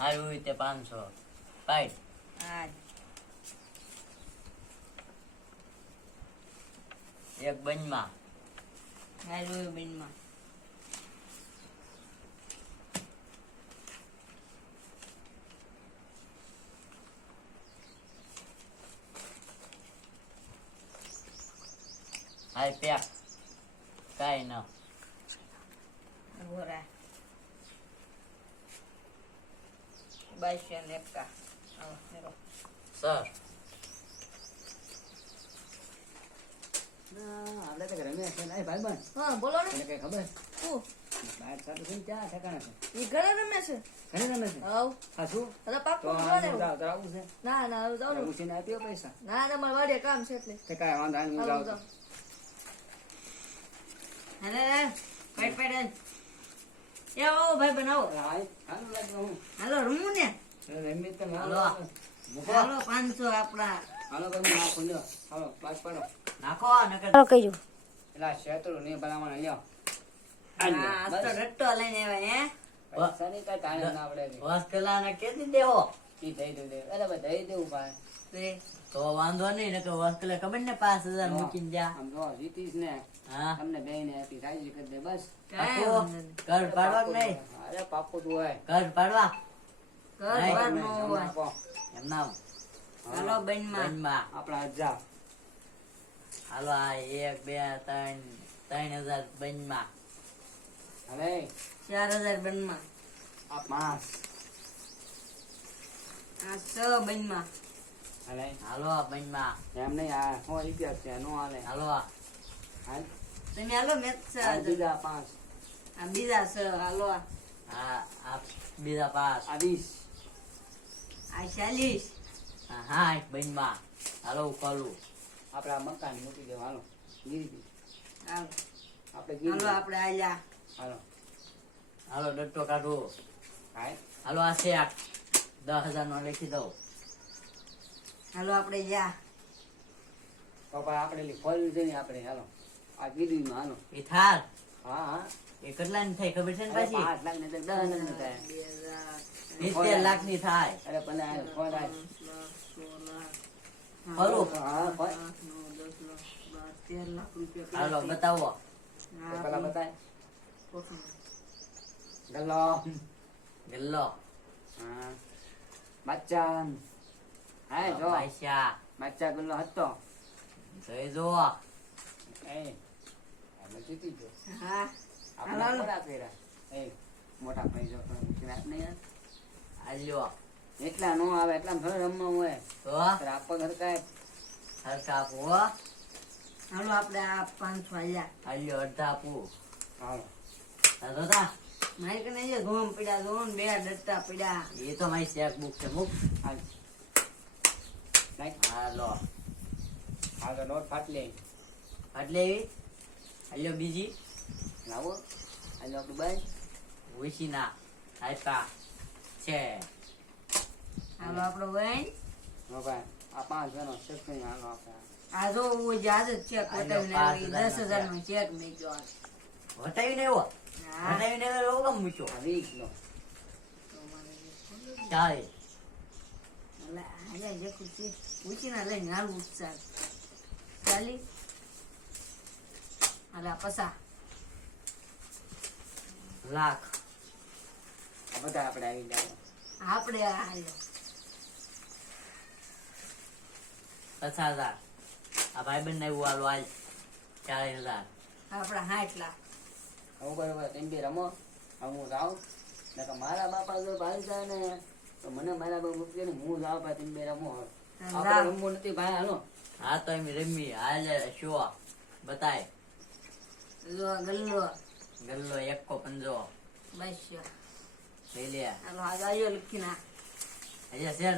આવ્યું તે પાંચસો. હા એક બંજમાં હારું બેનમાં. હાય પેક કાંઈ ન. ઘોરા બાઈસો ને એકા. સર. આપણે તો રમ્યા છે નહીં ભાઈબંધ હા બોલો ને. કઈ ખબર? હું? બાર સાથે થઈને ક્યાં ઠેકાણા છે. ઈ ઘરે રમે છે? ઘરે રમે છે? હવ હા શું? હવે પાક્કું જોવા ને આવું છે? ના જાઉં આપ્યો પૈસા. ના ના મારે વાડીએ કામ છે એટલે. તે કાંઈ વાંધો નહીં હું જાઉં જાઉં. અરે પેટ પેટ એ આવો ભાઈ બનાવો. હું હાલો હાલો. પાંચસો હાલો ભાઈ હાલો પડો. નાખો નકર શેતરું લ્યો. હા તો રટ્ટો લઈને આવ્યા હે? પૈસા નહીં કાંઈ ના આવડે નહીં. વસ કેદી દેવો? ઈ દઈ દઉં દે અરે ભાઈ દઈ દેવું ભાઈ. તો વાંધો નહીં નકર વસ ખબર ને પાંચ હજાર મૂકીને જા. આમ જો જીતીશ ને. હા. તમને બે ને આપી રાજી કરી દે બસ. પાડવા કે નહીં. અરે પાપો તું હોય. ઘર પાડવા. હાલો આ એક બે ત્રણ ત્રણ હજાર બંધમાં હવે ચાર હજાર બેનમાં આ પાંચ. આ છ બેનમાં હવે હાલો બંધમાં એમ નહીં આ સો રૂપિયા છે નો હાલે. હાલો હાલ. તમે હાલો મેચ છે બીજા પાંચ. આ બીજા છે હાલો આ બીજા પાંચ. આ વીસ. ચાલીસ. હાઠ હાલો હું કરું આપણે આ મકાન મૂકી દેવું. હાલો ગીરી હાલો. આપણે હાલો આપણે આલ્યા. હાલો. હાલો ડટ્ટો કાઢો. હાય. હાલો આ શેઠ દસ હજાર લખી દઉં. હાલો આપણે જા તો આપણે લી ખોલ્યું આપણે હાલો. આ ગીરી હાલો. એ થાર? હા હા. એ કેટલા ની થાય ખબર છે ને પાછી? પાંચ લાખ ને દસ હજાર થાય. બે હજાર સિત્તેર લાખની થાય અરે ભલે આ ખોલ આ. પાંચ લાખ, સો લાખ, ખરું હા ખોલ આઠ, નવ, દસ લાખ, બાર, તેર લાખ રૂપિયા હાલો કેટલા બતાવો થયા? તો પેલા બતાય કોથળી. ગલ્લો ગલ્લો હા બચ્ચન હા જો પૈસા બચ્ચા ગલ્લો હતો જોઈ જો એ અમે જીતી ગયો હા આપણે હાલો. મોટા કર્યા એ મોટા પૈસો તો મૂકી રાખ ને યાર હાલ્યો એટલા નો આવે એટલા થોડું રમવા હોય. તો ઘર કાંઈ. હરખા આપો હાલો આપણે આ પાંચસો આલ્યા. હાલ્યો અડધા આપું હાલો. તા મારી કને જે ઘઉં પડ્યા જોવો બે ડટ્ટા પડ્યા. એ તો મારી ચેક બુક છે બુક હાલ. હા તો નોટ ફાટલે ફાટલે એવી હાલ્યો બીજી. લાવો. હાલો આપણું બાઈ ઉશીના આપ્યા. છે હાલો આપણો વૈન નો ભાઈ. આ પાંચ જણો સસ્તું હાલો આપણે. આ જો હું જાજ જ ચેક બતાવીને આવી. દસ હજાર નો ચેક મેક્યો. વટાવીને એવો. વટાવીને એવો કેમ મૂક્યો. વીસ નો. ચાલે અલા, જે ખુશી ઉછીના લઈને હાલ ઉત્સાહ ચાલી અલા પસા. લાખ. બધા આપણે આવી જાય આપણે પચાસ હજાર આ ભાઈ બંધ એવું હાલો આજ ચાલીસ હજાર. આપણા હાઠ લાખ હું બરોબર તેમ બી રમો. હું જાઉં. નકર મારા બાપા જો ભાઈ જાય ને તો મને મારા બાપ મૂકી ને હું જાઉં ભાઈ તેમ બી રમો આપણે રમવું નથી ભાઈ હાલો. હા તો એમ રમી. હાલ શો બતાય. જો ગલ્લો. ગલ્લો એકો પંજો. બસ લઈ લે હાલો આ ગાયો લખી ના હજી શેર